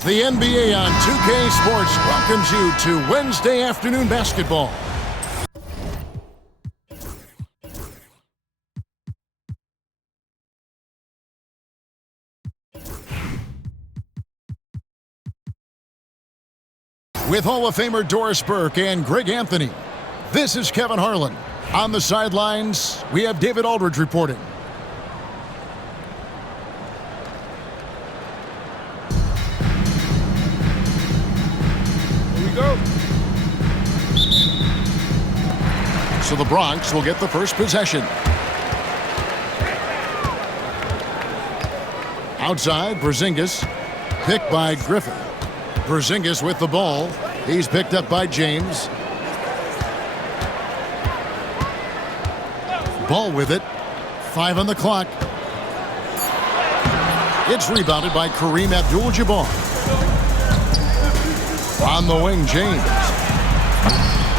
The NBA on 2K Sports welcomes you to Wednesday afternoon basketball. With Hall of Famer Doris Burke and Greg Anthony, this is Kevin Harlan. On the sidelines, we have David Aldridge reporting. Here we go. So the Bronx will get the first possession. Outside, Porzingis, picked by Griffin. Porzingis with the ball. He's picked up by James. Ball with it. 5 on the clock. It's rebounded by Kareem Abdul-Jabbar. On the wing, James.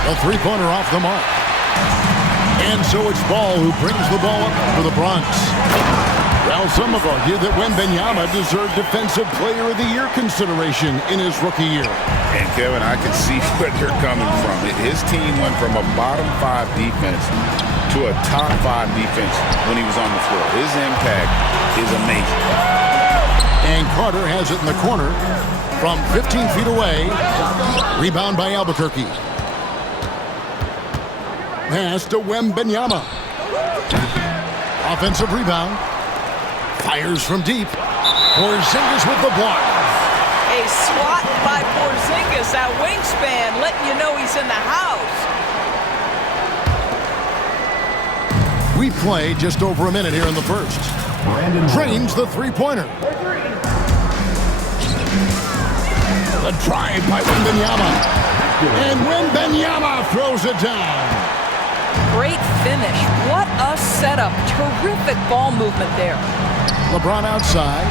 A three-pointer off the mark. And so it's Ball who brings the ball up for the Bronx. Well, some have argued that Wembanyama deserved Defensive Player of the Year consideration in his rookie year. And, Kevin, I can see where they're coming from. His team went from a bottom 5 defense to a top 5 defense when he was on the floor. His impact is amazing. And Carter has it in the corner from 15 feet away. Rebound by Albuquerque. Pass to Wembanyama. Offensive rebound. Fires from deep. Porzingis with the block. A swat by Porzingis. That wingspan letting you know he's in the house. We play just over a minute here in the first. Drains the three-pointer. The drive by Wembanyama. And Wembanyama throws it down. Great finish. What a setup. Terrific ball movement there. LeBron outside.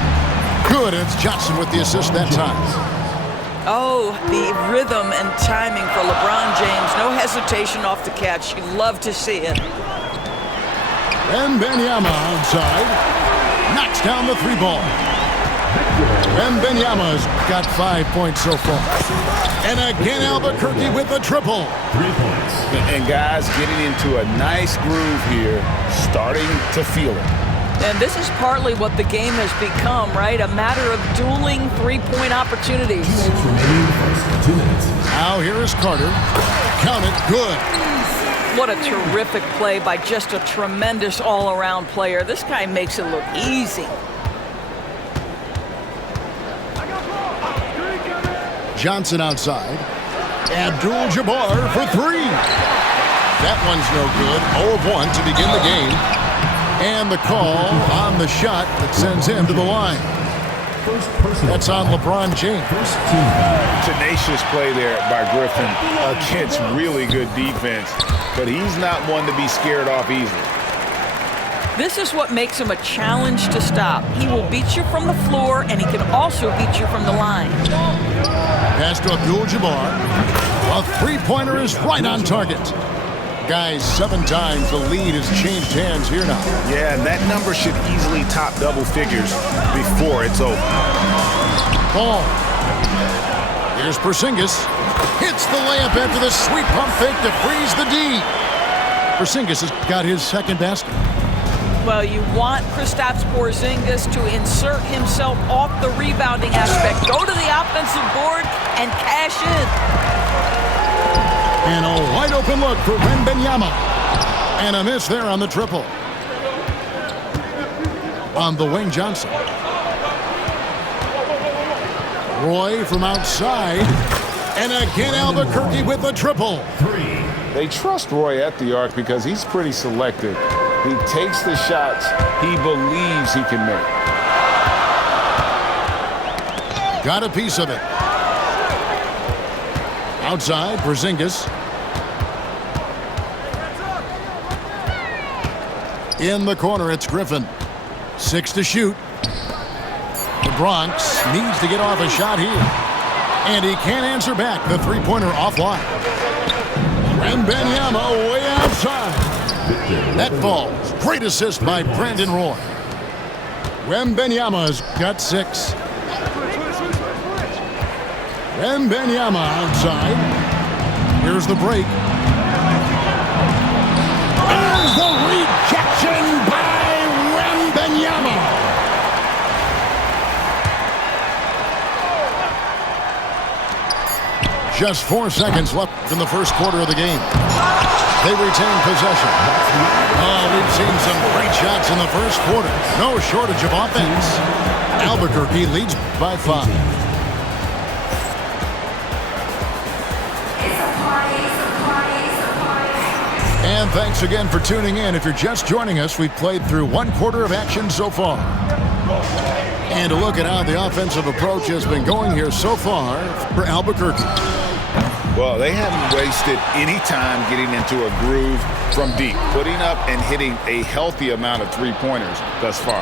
Good. It's Johnson with the assist that time. Oh, the rhythm and timing for LeBron James. No hesitation off the catch. You love to see it. Wembanyama outside. Knocks down the three ball. Wembanyama's got 5 points so far. And again, Albuquerque with a triple. 3 points. And guys getting into a nice groove here, starting to feel it. And this is partly what the game has become, right? A matter of dueling three-point opportunities. 2 minutes. Now here is Carter. Count it. Good. What a terrific play by just a tremendous all-around player. This guy makes it look easy. Johnson outside. Abdul-Jabbar for 3. That one's no good. 0 of 1 to begin the game. And the call on the shot that sends him to the line. That's on LeBron James. Tenacious play there by Griffin against really good defense. But he's not one to be scared off easily. This is what makes him a challenge to stop. He will beat you from the floor, and he can also beat you from the line. Pass to Abdul-Jabbar. A three-pointer is right on target. Guys, 7 times the lead has changed hands here now. Yeah, and that number should easily top double figures before it's over. Ball. Here's Porzingis. Hits the layup after the sweet pump fake to freeze the D. Porzingis has got his second basket. Well, you want Kristaps Porzingis to insert himself off the rebounding aspect. Go to the offensive board and cash in. And a wide open look for Wembanyama. And a miss there on the triple. On the wing, Johnson. Roy from outside. And again, Albuquerque with the triple. 3. They trust Roy at the arc because he's pretty selective. He takes the shots he believes he can make. Got a piece of it. Outside, Porzingis. In the corner, it's Griffin. 6 to shoot. The Bronx needs to get off a shot here. And he can't answer back. The three-pointer offline. Wembanyama way outside. That falls. Great assist by Brandon Roy. Wembanyama's got 6. Wembanyama outside. Here's the break. There's the rejection by Wembanyama. Just 4 seconds left in the first quarter of the game. They retain possession. Oh, we've seen some great shots in the first quarter. No shortage of offense. Albuquerque leads by 5. And thanks again for tuning in. If you're just joining us, we've played through 1 quarter of action so far. And a look at how the offensive approach has been going here so far for Albuquerque. Well, they haven't wasted any time getting into a groove from deep, putting up and hitting a healthy amount of three-pointers thus far.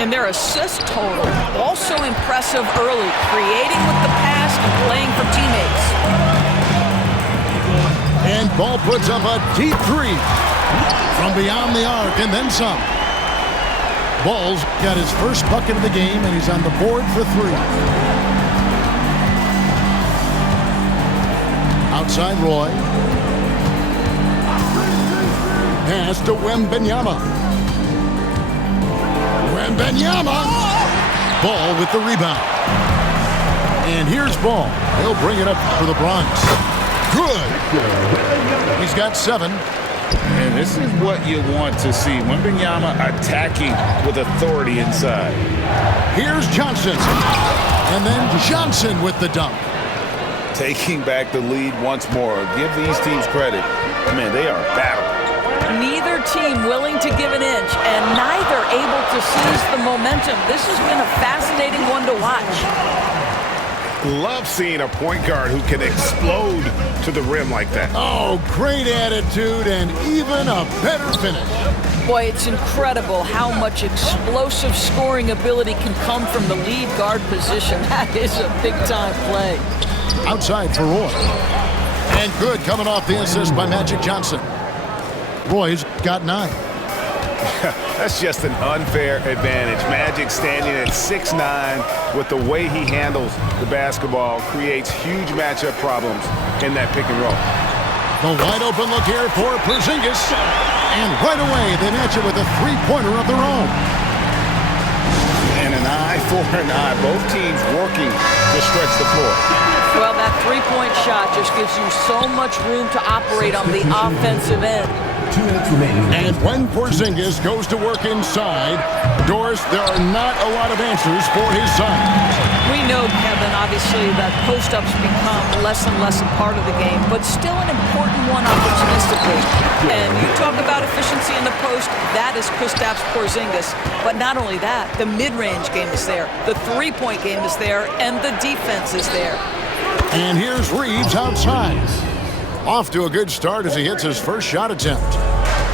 And their assist total, also impressive early, creating with the pass and playing for teammates. And Ball puts up a deep 3 from beyond the arc and then some. Ball's got his first bucket of the game, and he's on the board for 3. Outside Roy. Pass to Wembanyama. Wembanyama. Ball with the rebound. And here's Ball. He'll bring it up for the Bronx. Good. He's got 7. And this is what you want to see. Wembanyama attacking with authority inside. Here's Johnson. And then Johnson with the dunk. Taking back the lead once more. Give these teams credit. Man, they are battling. Neither team willing to give an inch and neither able to seize the momentum. This has been a fascinating one to watch. Love seeing a point guard who can explode to the rim like that. Oh, great attitude and even a better finish. Boy, it's incredible how much explosive scoring ability can come from the lead guard position. That is a big-time play. Outside for Roy. And good coming off the assist by Magic Johnson. Roy's got 9. That's just an unfair advantage. Magic standing at 6'9", with the way he handles the basketball, creates huge matchup problems in that pick and roll. The wide open look here for Porzingis. And right away, they match it with a three-pointer of their own. And an eye for an eye. Both teams working to stretch the floor. Well, that three-point shot just gives you so much room to operate on the offensive end. 2 minutes remaining. And when Porzingis goes to work inside, Doris, there are not a lot of answers for his side. We know, Kevin, obviously, that post-ups become less and less a part of the game, but still an important one opportunistically. And you talk about efficiency in the post, that is Kristaps Porzingis. But not only that, the mid-range game is there, the three-point game is there, and the defense is there. And here's Reeves outside. Off to a good start as he hits his first shot attempt.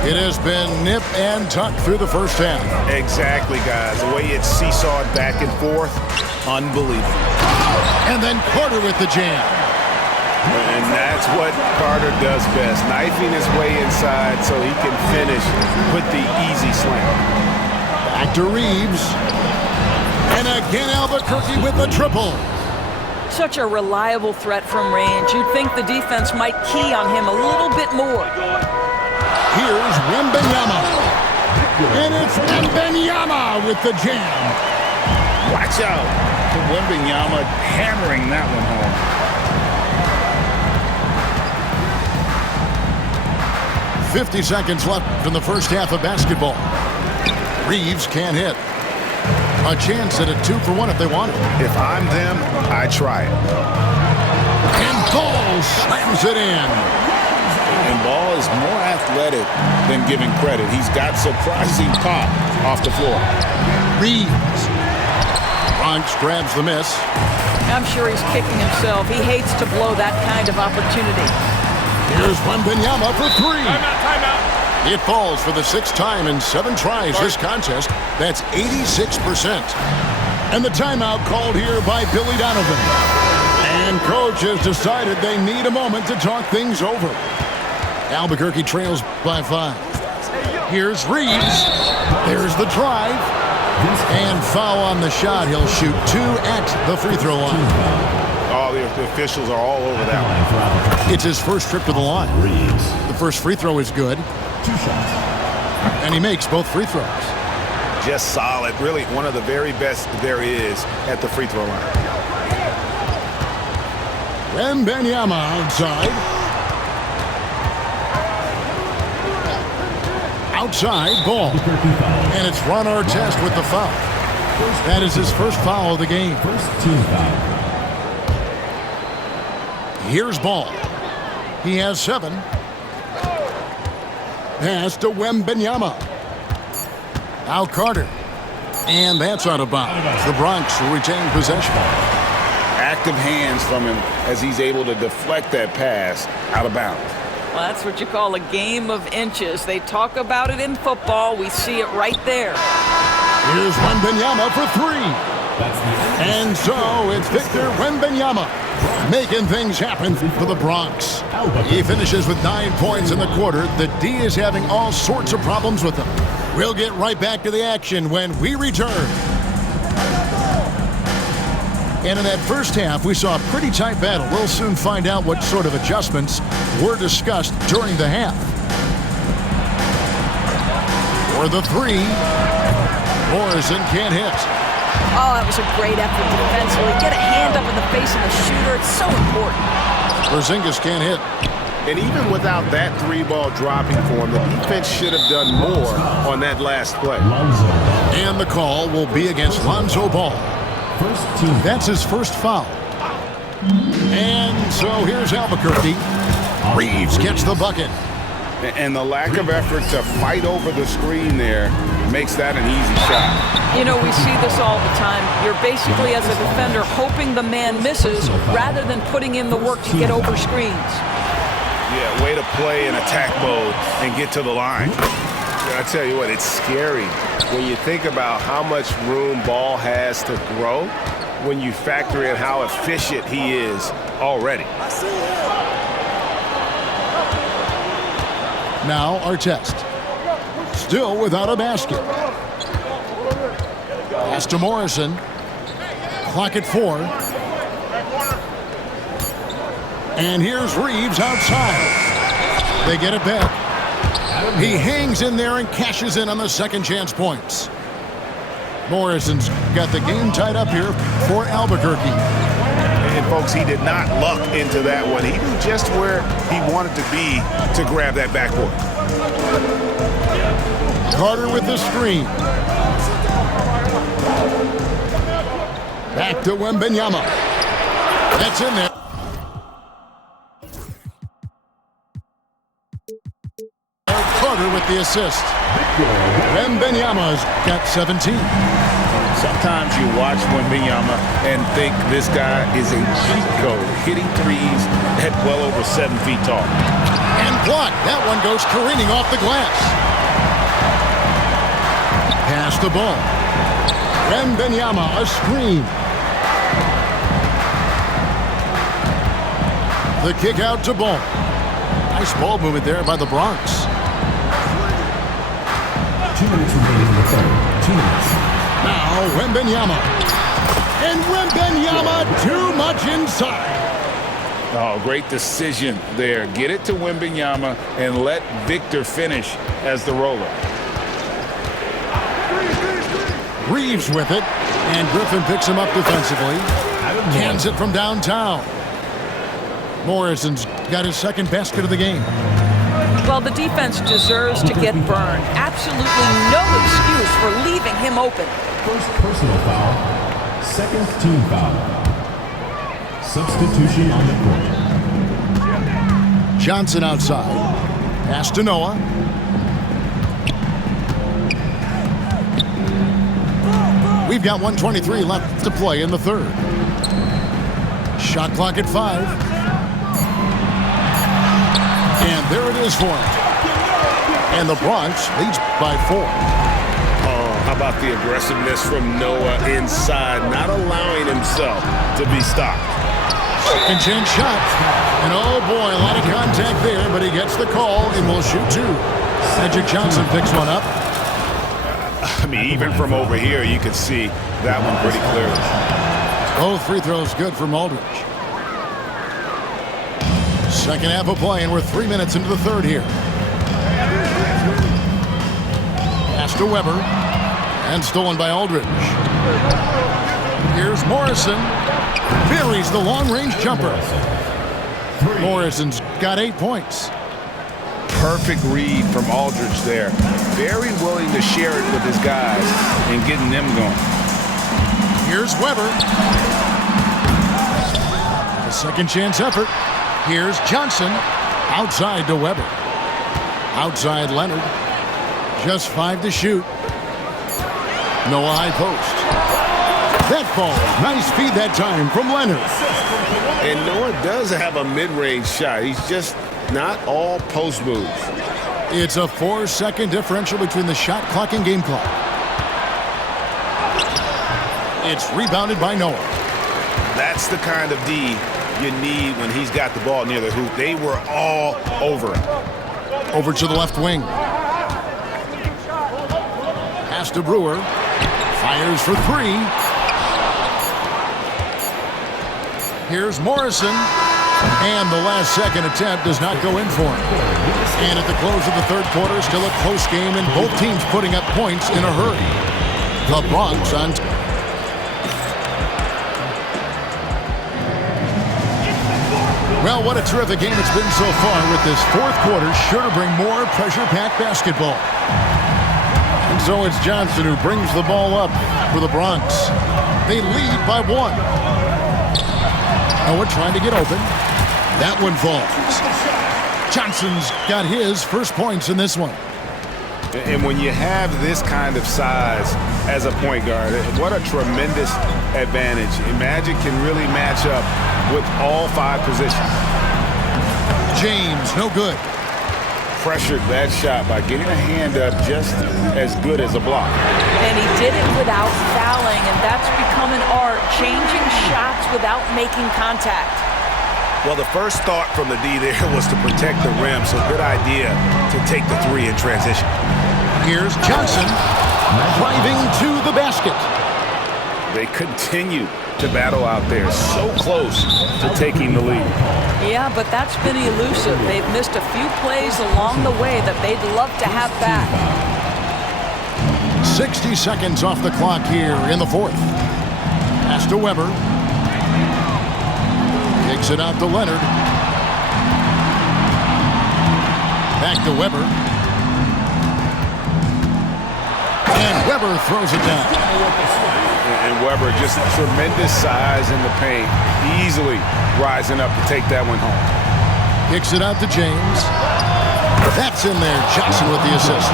It has been nip and tuck through the first half. Exactly, guys. The way it's seesawed back and forth, unbelievable. And then Carter with the jam. And that's what Carter does best, knifing his way inside so he can finish with the easy slam. Back to Reeves. And again Albuquerque with the triple. Such a reliable threat from range. You'd think the defense might key on him a little bit more. Here's Wembanyama. And it's Wembanyama with the jam. Watch out. Wembanyama hammering that one home. 50 seconds left in the first half of basketball. Reeves can't hit. A chance at a 2-for-1 if they want it. If I'm them, I try it. And Ball slams it in. And Ball is more athletic than giving credit. He's got surprising pop off the floor. Reeves. Bronx grabs the miss. I'm sure he's kicking himself. He hates to blow that kind of opportunity. Here's Wembanyama for 3. Timeout. It falls for the 6th time in 7 tries this contest. That's 86%. And the timeout called here by Billy Donovan. And coach has decided they need a moment to talk things over. Albuquerque trails by 5. Here's Reeves. There's the drive. And foul on the shot. He'll shoot 2 at the free throw line. Oh, the the officials are all over that one. It's his first trip to the line. The first free throw is good. 2 shots. And he makes both free throws. Just solid. Really one of the very best there is at the free throw line. Wembanyama outside. Outside ball. And it's Ron Artest with the foul. That is his first foul of the game. First team foul. Here's Ball. He has 7. Pass to Wembanyama. Now Carter. And that's out of bounds. The Bronx will retain possession. Active hands from him as he's able to deflect that pass out of bounds. Well, that's what you call a game of inches. They talk about it in football. We see it right there. Here's Wembanyama for 3. That's the end. And so it's Victor Wembanyama making things happen for the Bronx. He finishes with 9 points in the quarter. The D is having all sorts of problems with him. We'll get right back to the action when we return. And in that first half, we saw a pretty tight battle. We'll soon find out what sort of adjustments were discussed during the half. For the 3, Morrison can't hit. Oh, that was a great effort defensively. Get a hand up in the face of the shooter. It's so important. Porzingis can't hit. And even without that 3-ball dropping for him, the defense should have done more on that last play. Lonzo. And the call will be against Lonzo Ball. First team. That's his first foul. And so here's Albuquerque. Reeves gets the bucket. And the lack of effort to fight over the screen there makes that an easy shot. You know, we see this all the time. You're basically, as a defender, hoping the man misses rather than putting in the work to get over screens. Yeah, way to play in attack mode and get to the line. I tell you what, it's scary when you think about how much room Ball has to grow when you factor in how efficient he is already. Now Artest. Still without a basket. Pass to Morrison. Clock at 4. And here's Reeves outside. They get it back. He hangs in there and cashes in on the second chance points. Morrison's got the game tied up here for Albuquerque. And folks, he did not luck into that one. He knew just where he wanted to be to grab that backboard. Carter with the screen. Back to Wembanyama. That's in there. Carter with the assist. Wembanyama's got 17. Sometimes you watch Wembanyama and think this guy is a cheat code, hitting threes at well over 7 feet tall. And blocked. That one goes careening off the glass. Pass the ball. Wembanyama, a screen. The kick out to Ball. Nice ball movement there by the Bronx. 2 minutes remaining in the third. 2 minutes. Now Wembanyama. And Wembanyama too much inside. Oh, great decision there. Get it to Wembanyama and let Victor finish as the roller. Reeves with it. And Griffin picks him up defensively. Hands it from downtown. Morrison's got his second basket of the game. Well, the defense deserves to get burned. Absolutely no excuse for leaving him open. First personal foul. Second team foul. Substitution on the court. Johnson outside. Pass to Noah. We've got 1:23 left to play in the third. Shot clock at 5. And there it is for him. And the Bronx leads by 4. Oh, how about the aggressiveness from Noah inside, not allowing himself to be stopped. Second chance shot. And oh boy, a lot of contact there, but he gets the call and will shoot 2. Magic Johnson picks one up. I mean, even from over here, you can see that one pretty clearly. Both free throws good for Aldridge. Second half of play, and we're 3 minutes into the third here. Pass to Weber, and stolen by Aldridge. Here's Morrison. Buries the long-range jumper. Morrison's got 8 points. Perfect read from Aldridge there. Very willing to share it with his guys and getting them going. Here's Weber. A second chance effort. Here's Johnson. Outside to Weber. Outside Leonard. Just 5 to shoot. Noah high post. That ball. Nice feed that time from Leonard. And Noah does have a mid-range shot. He's just not all post moves. It's a 4-second differential between the shot clock and game clock. It's rebounded by Noah. That's the kind of D you need when he's got the ball near the hoop. They were all over him. Over to the left wing. Pass to Brewer. Fires for 3. Here's Morrison. And the last second attempt does not go in for him. And at the close of the third quarter, still a close game, and both teams putting up points in a hurry. The Bronx on top. Well, what a terrific game it's been so far, with this fourth quarter sure to bring more pressure-packed basketball. And so it's Johnson who brings the ball up for the Bronx. They lead by 1. Noah trying to get open. That one falls. Johnson's got his first points in this one. And when you have this kind of size as a point guard, what a tremendous advantage. Magic can really match up with all 5 positions. James, no good. Pressured that shot by getting a hand up just as good as a block. And he did it without fouling, and that's become an art, changing shots without making contact. Well, the first thought from the D there was to protect the rim, so good idea to take the 3 in transition. Here's Johnson driving to the basket. They continue to battle out there, so close to taking the lead. Yeah, but that's been elusive. They've missed a few plays along the way that they'd love to have back. 60 seconds off the clock here in the fourth. Pass to Weber. Kicks it out to Leonard. Back to Weber. And Weber throws it down. And Weber, just tremendous size in the paint, easily rising up to take that one home. Kicks it out to James. That's in there. Johnson with the assist.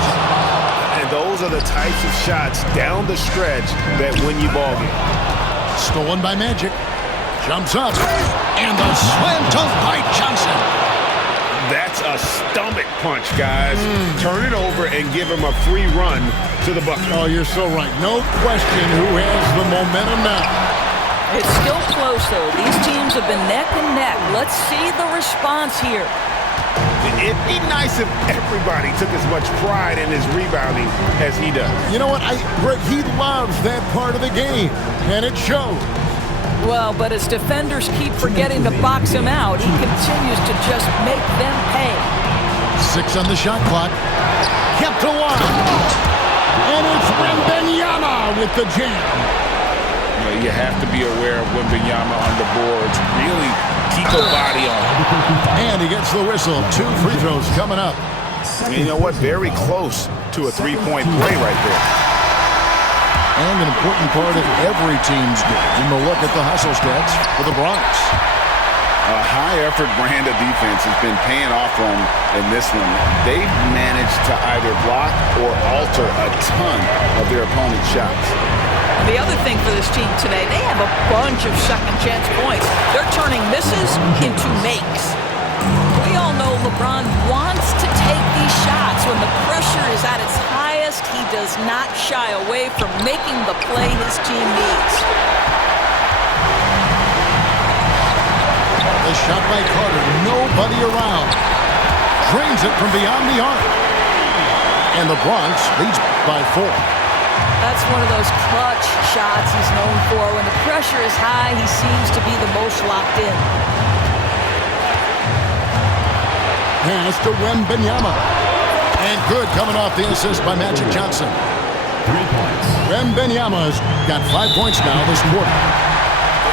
And those are the types of shots down the stretch that win you ball game. Stolen by Magic. Jumps up. And the slam dunk by Johnson. That's a stomach punch, guys. Turn it over and give him a free run to the bucket. Oh, you're so right. No question who has the momentum now. It's still close, though. These teams have been neck and neck. Let's see the response here. It'd be nice if everybody took as much pride in his rebounding as he does. You know what? He loves that part of the game, and it shows. Well, but as defenders keep forgetting to box him out, he continues to just make them pay. 6 on the shot clock. Kept alive. And it's Wembanyama with the jam. You have to be aware of Wembanyama on the boards. Really keep a body on him. And he gets the whistle. 2 free throws coming up. And you know what? Very close to a 3-point play right there. And an important part of every team's game. And we'll look at the hustle stats for the Bronx. A high-effort brand of defense has been paying off for them in this one. They've managed to either block or alter a ton of their opponent's shots. The other thing for this team today, they have a bunch of second-chance points. They're turning misses into makes. We all know LeBron wants to take these shots. When the pressure is at its highest, he does not shy away from making the play his team needs. The shot by Carter, nobody around. Drains it from beyond the arc. And the Bronx leads by 4. That's one of those clutch shots he's known for. When the pressure is high, he seems to be the most locked in. pass to Wembanyama. And good coming off the assist by Magic Johnson. 3 points. Wembanyama's got 5 points now this quarter.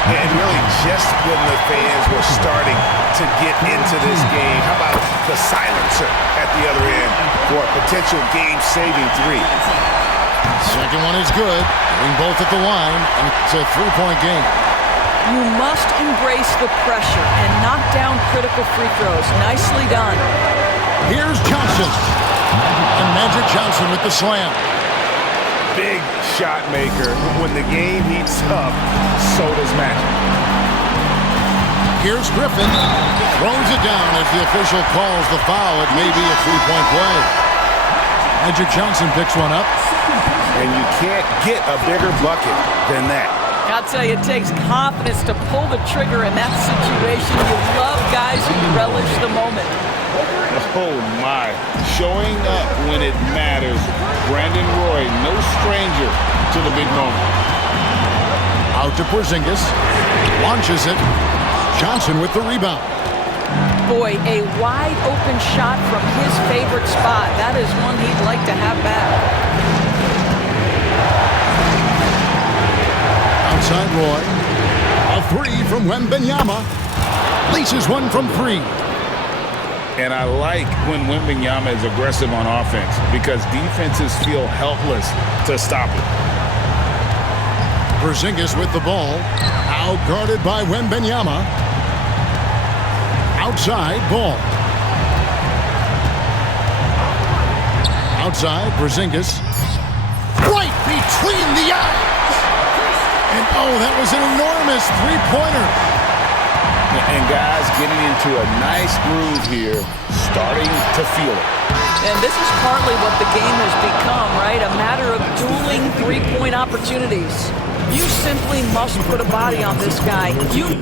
And really just when the fans were starting to get into this game, how about the silencer at the other end for a potential game-saving three? Second one is good. Getting both at the line, and it's a 3-point game. You must embrace the pressure and knock down critical free throws. Nicely done. Here's Johnson. And Magic Johnson with the slam. Big shot maker. When the game heats up, so does Magic. Here's Griffin. Throws it down as the official calls the foul. It may be a 3-point play. Magic Johnson picks one up. And you can't get a bigger bucket than that. I'll tell you, it takes confidence to pull the trigger in that situation. You love guys who relish the moment. Oh, my. Showing up when it matters. Brandon Roy, no stranger to the big moment. Out to Porzingis. Launches it. Johnson with the rebound. Boy, a wide open shot from his favorite spot. That is one he'd like to have back. Outside Roy. A three from Wembanyama. Laces one from 3. And I like when Wembanyama is aggressive on offense because defenses feel helpless to stop it. Porzingis with the ball. Out guarded by Wembanyama. Outside ball. Outside Porzingis. Right between the eyes. And oh, that was an enormous three-pointer. And guys getting into a nice groove here, starting to feel it. And this is partly what the game has become, right? A matter of dueling three-point opportunities. You simply must put a body on this guy. You